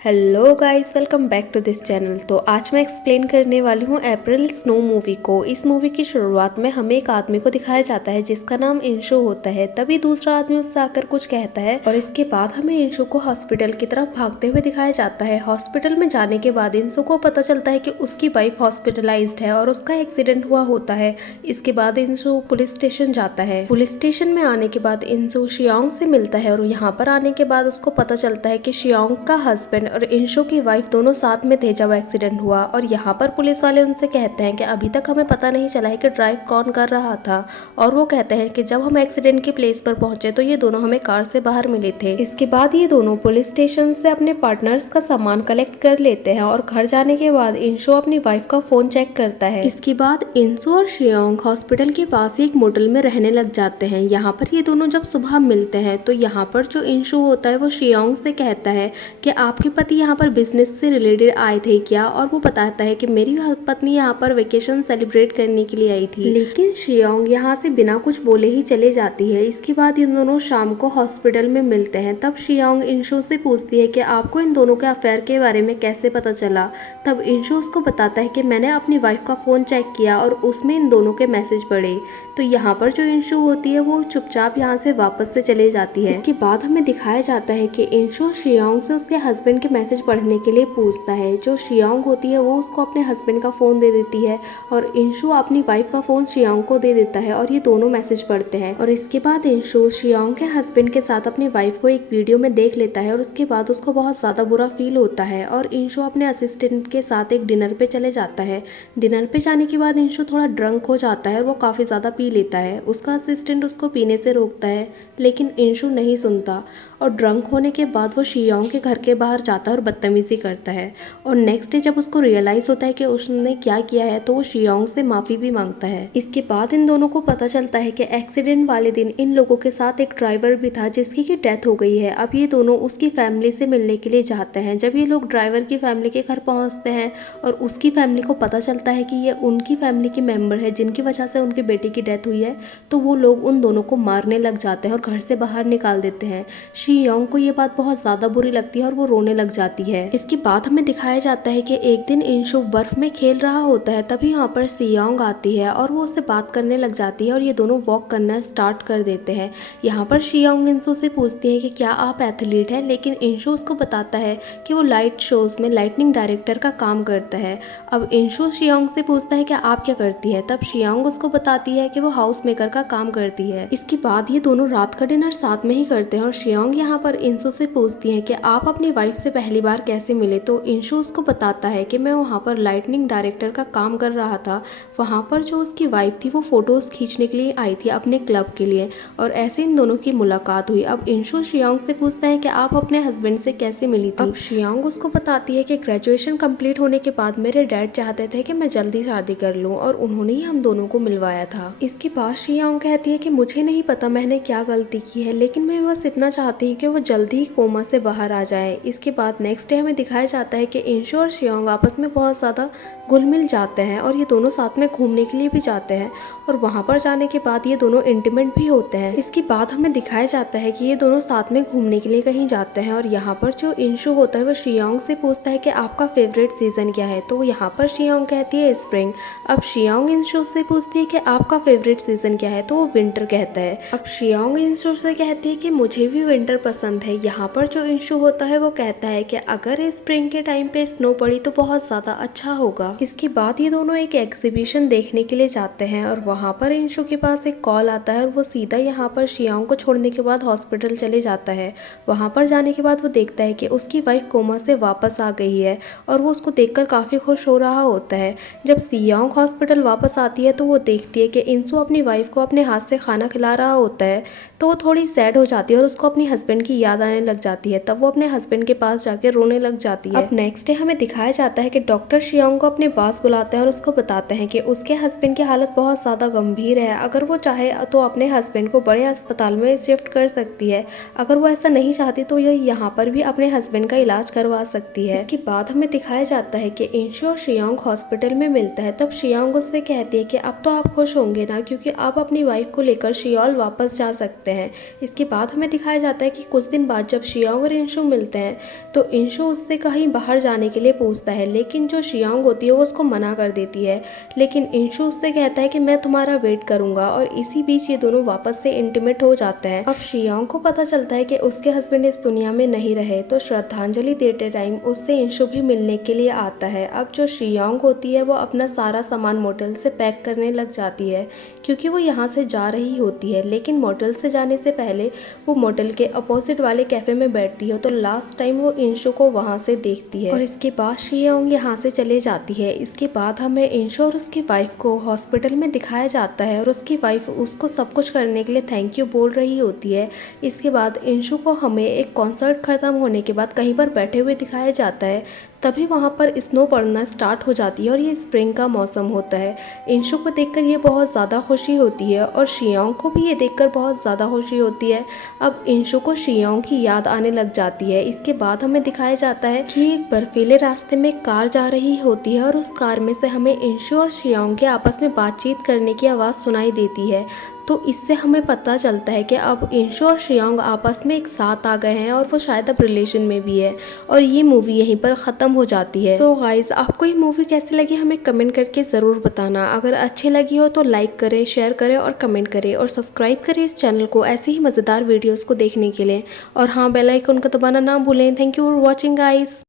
Hello guys, welcome back to this channel. तो आज मैं एक्सप्लेन करने वाली हूँ अप्रैल स्नो मूवी को। इस मूवी की शुरुआत में हमें एक आदमी को दिखाया जाता है जिसका नाम इंशो होता है। तभी दूसरा आदमी उससे आकर कुछ कहता है और इसके बाद हमें इंशो को हॉस्पिटल की तरफ भागते हुए दिखाया जाता है। हॉस्पिटल में जाने के बाद इंशो को पता चलता है कि उसकी वाइफ हॉस्पिटलाइज्ड है और उसका एक्सीडेंट हुआ होता है। इसके बाद इंशो पुलिस स्टेशन जाता है। पुलिस स्टेशन में आने के बाद इंशो शियोंग से मिलता है और यहाँ पर आने के बाद उसको पता चलता है कि शियोंग का हस्बैंड और इंशो की वाइफ दोनों साथ में थे जब एक्सीडेंट हुआ। और यहाँ पर पुलिस वाले उनसे कहते हैं कि अभी तक हमें पता नहीं चला है कि ड्राइव कौन कर रहा था। और वो कहते हैं कि जब हम एक्सीडेंट की प्लेस पर पहुंचे तो ये दोनों हमें कार से बाहर मिले थे। इसके बाद ये दोनों पुलिस स्टेशन से अपने पार्टनर्स का सामान कलेक्ट कर लेते हैं और घर जाने के बाद इंशो अपनी वाइफ का फोन चेक करता है। इसके बाद इंशो और शियोंग हॉस्पिटल के पास एक मोटल में रहने लग जाते हैं। यहाँ पर ये दोनों जब सुबह मिलते हैं तो यहाँ पर जो इंशो होता है वो शियोंग से कहता है कि आपके पति यहाँ पर बिजनेस से रिलेटेड आए थे क्या। और वो बताता है कि मेरी पत्नी यहाँ पर वेकेशन सेलिब्रेट करने के लिए आई थी। लेकिन शियोंग यहाँ से बिना कुछ बोले ही चले जाती है। इसके बाद इन दोनों शाम को हॉस्पिटल में मिलते हैं। तब शियोंग इंशो से पूछती है कि आपको इन दोनों के अफेयर के बारे में कैसे पता चला। तब इंशो उसको बताता है कि मैंने अपनी वाइफ का फोन चेक किया और उसमें इन दोनों के मैसेज पढ़े। तो यहाँ पर जो इंशो होती है वो चुपचाप यहाँ से वापस से चले जाती है। इसके बाद हमें दिखाया जाता है कि इंशो शियोंग से उसके हस्बैंड के मैसेज पढ़ने के लिए पूछता है। जो शियोंग होती है वो उसको अपने हस्बैंड का फ़ोन दे देती है और इंशो अपनी वाइफ का फ़ोन शियोंग को दे देता है और ये दोनों मैसेज पढ़ते हैं। और इसके बाद इंशो शियोंग के हस्बैंड के साथ अपनी वाइफ को एक वीडियो में देख लेता है और उसके बाद उसको बहुत ज़्यादा बुरा फील होता है और इंशो अपने असिस्टेंट के साथ एक डिनर पे चले जाता है। डिनर पे जाने के बाद इंशो थोड़ा ड्रंक हो जाता है और वो काफ़ी ज़्यादा पी लेता है। उसका असिस्टेंट उसको पीने से रोकता है लेकिन इंशो नहीं सुनता और ड्रंक होने के बाद वो शियोंग के घर के बाहर जाता है और बदतमीज़ी करता है। और नेक्स्ट डे जब उसको रियलाइज़ होता है कि उसने क्या किया है तो वो शियोंग से माफ़ी भी मांगता है। इसके बाद इन दोनों को पता चलता है कि एक्सीडेंट वाले दिन इन लोगों के साथ एक ड्राइवर भी था जिसकी की डेथ हो गई है। अब ये दोनों उसकी फैमिली से मिलने के लिए जाते हैं। जब ये लोग ड्राइवर की फैमिली के घर पहुँचते हैं और उसकी फैमिली को पता चलता है कि ये उनकी फैमिली की मेम्बर है जिनकी वजह से उनकी बेटी की डेथ हुई है, तो वो लोग उन दोनों को मारने लग जाते हैं और घर से बाहर निकाल देते हैं। शियोंग को ये बात बहुत ज़्यादा बुरी लगती है और वो रोने लग जाती है। इसके बाद हमें दिखाया जाता है कि एक दिन इंशो बर्फ में खेल रहा होता है। तभी यहाँ पर शियोंग आती है और वो उससे बात करने लग जाती है और ये दोनों वॉक करना स्टार्ट कर देते हैं। यहाँ पर शियोंग इंशो से पूछती है कि क्या आप एथलीट हैं, लेकिन इंशो उसको बताता है कि वो लाइट शोज में लाइटनिंग डायरेक्टर का काम करता है। अब इंशो शियोंग से पूछता है कि आप क्या करती है। तब शियोंग उसको बताती है कि वो हाउस मेकर का काम करती है। इसके बाद ये दोनों रात का डिनर साथ में ही करते हैं और शियोंग यहाँ पर इंशो से पूछती है कि आप अपनी वाइफ से पहली बार कैसे मिले। तो इंशो उसको बताता है कि मैं वहाँ पर लाइटनिंग डायरेक्टर का काम कर रहा था। वहाँ पर जो उसकी वाइफ थी वो फोटोज़ खींचने के लिए आई थी अपने क्लब के लिए और ऐसे इन दोनों की मुलाकात हुई। अब इंशो शियोंग से पूछता है कि आप अपने हस्बैंड से कैसे मिली थी। अब शियोंग उसको बताती है कि ग्रेजुएशन कंप्लीट होने के बाद मेरे डैड चाहते थे कि मैं जल्दी शादी कर लूँ और उन्होंने ही हम दोनों को मिलवाया था। इसके बाद शियोंग कहती है कि मुझे नहीं पता मैंने क्या गलती की है, लेकिन मैं बस इतना चाहती हूँ कि वो जल्दी ही कोमा से बाहर आ जाए। इसके बाद नेक्स्ट डे हमें दिखाया जाता है कि इंशो और शियोंग आपस में बहुत ज़्यादा घुल मिल जाते हैं और ये दोनों साथ में घूमने के लिए भी जाते हैं और वहाँ पर जाने के बाद ये दोनों इंटीमेट भी होते हैं। इसके बाद हमें दिखाया जाता है कि ये दोनों साथ में घूमने के लिए कहीं जाते हैं और यहाँ पर जो इंशो होता है वो शियोंग से पूछता है कि आपका फेवरेट सीज़न क्या है। तो यहाँ पर शियोंग कहती है स्प्रिंग। अब शियोंग इंशो से पूछती है कि आपका फेवरेट सीज़न क्या है, तो वो विंटर कहता है। अब शियोंग इंशो से कहती है कि मुझे भी विंटर पसंद है। यहाँ पर जो इंशो होता है वो कहता है कि अगर स्प्रिंग के टाइम पे स्नो पड़ी तो बहुत ज़्यादा अच्छा होगा। इसके बाद ये दोनों एक एग्जीबिशन देखने के लिए जाते हैं और वहाँ पर इंशो के पास एक कॉल आता है और वो सीधा यहाँ पर शियोंग को छोड़ने के बाद हॉस्पिटल चले जाता है। वहाँ पर जाने के बाद वो देखता है कि उसकी वाइफ कोमा से वापस आ गई है और वो उसको देखकर काफ़ी खुश हो रहा होता है। जब शियोंग हॉस्पिटल वापस आती है तो वो देखती है कि इंशो अपनी वाइफ को अपने हाथ से खाना खिला रहा होता है, तो वो थोड़ी सैड हो जाती है और उसको अपनी हस्बैंड की याद आने लग जाती है। तब वो अपने हस्बैंड के पास जाके रोने लग जाती है। अब नेक्स्ट डे हमें दिखाया जाता है कि डॉक्टर शियोंग को अपने पास बुलाते हैं और उसको बताते हैं कि उसके हस्बैंड की हालत बहुत ज़्यादा गंभीर है। अगर वो चाहे तो अपने हस्बैंड को बड़े अस्पताल में शिफ्ट कर सकती है। अगर वो ऐसा नहीं चाहती तो यह यहाँ पर भी अपने हस्बैंड का इलाज करवा सकती है। इसके बाद हमें दिखाया जाता है कि इंशो और शियोंग हॉस्पिटल में मिलता है। तब शियोंग उससे कहती है कि अब तो आप खुश होंगे ना, क्योंकि आप अपनी वाइफ को लेकर शियोल वापस जा सकते हैं। इसके बाद हमें दिखाया जाता है कि कुछ दिन बाद जब शियांग और इंशु मिलते हैं तो इंशु उससे कहीं बाहर जाने के लिए पूछता है, लेकिन जो शियांग होती है वो उसको मना कर देती है। लेकिन इंशु उससे कहता है कि मैं तुम्हारा वेट करूंगा, और इसी बीच ये दोनों वापस से इंटीमेट हो जाते हैं। अब शियांग को पता चलता है कि उसके हस्बैंड इस दुनिया में नहीं रहे, तो श्रद्धांजलि देते टाइम उससे इंशु भी मिलने के लिए आता है। अब जो शियांग होती है वो अपना सारा सामान मोटेल से पैक करने लग जाती है, क्योंकि वो यहाँ से जा रही होती है। लेकिन मोटेल से जाने से पहले वो मोटेल के अपोजिट वाले कैफे में बैठती है, तो लास्ट टाइम वो इंशु को वहाँ से देखती है और इसके बाद शियांग यहाँ से चले जाती है। इसके बाद हमें इंशु और उसकी वाइफ को हॉस्पिटल में दिखाया जाता है और उसकी वाइफ उसको सब कुछ करने के लिए थैंक यू बोल रही होती है। इसके बाद इंशु को हमें एक कॉन्सर्ट खत्म होने के बाद कहीं पर बैठे हुए दिखाया जाता है। तभी वहाँ पर स्नो पड़ना स्टार्ट हो जाती है और ये स्प्रिंग का मौसम होता है। इंशु को देखकर ये बहुत ज़्यादा खुशी होती है और शियांग को भी ये देखकर बहुत ज़्यादा खुशी होती है। अब इंशु को शियांग की याद आने लग जाती है। इसके बाद हमें दिखाया जाता है कि एक बर्फीले रास्ते में कार जा रही होती है और उस कार में से हमें इंशु और शियांग के आपस में बातचीत करने की आवाज़ सुनाई देती है। तो इससे हमें पता चलता है कि अब इंशु और शियांग आपस में एक साथ आ गए हैं और वो शायद अब रिलेशन में भी है, और ये मूवी यहीं पर ख़त्म हो जाती है। सो गाइस, आपको ये मूवी कैसी लगी हमें कमेंट करके ज़रूर बताना। अगर अच्छी लगी हो तो लाइक करें, शेयर करें और कमेंट करें, और सब्सक्राइब करें इस चैनल को ऐसे ही मज़ेदार वीडियोज़ को देखने के लिए। और हाँ, बेल आइकन को दबाना ना भूलें। Thank you for watching guys.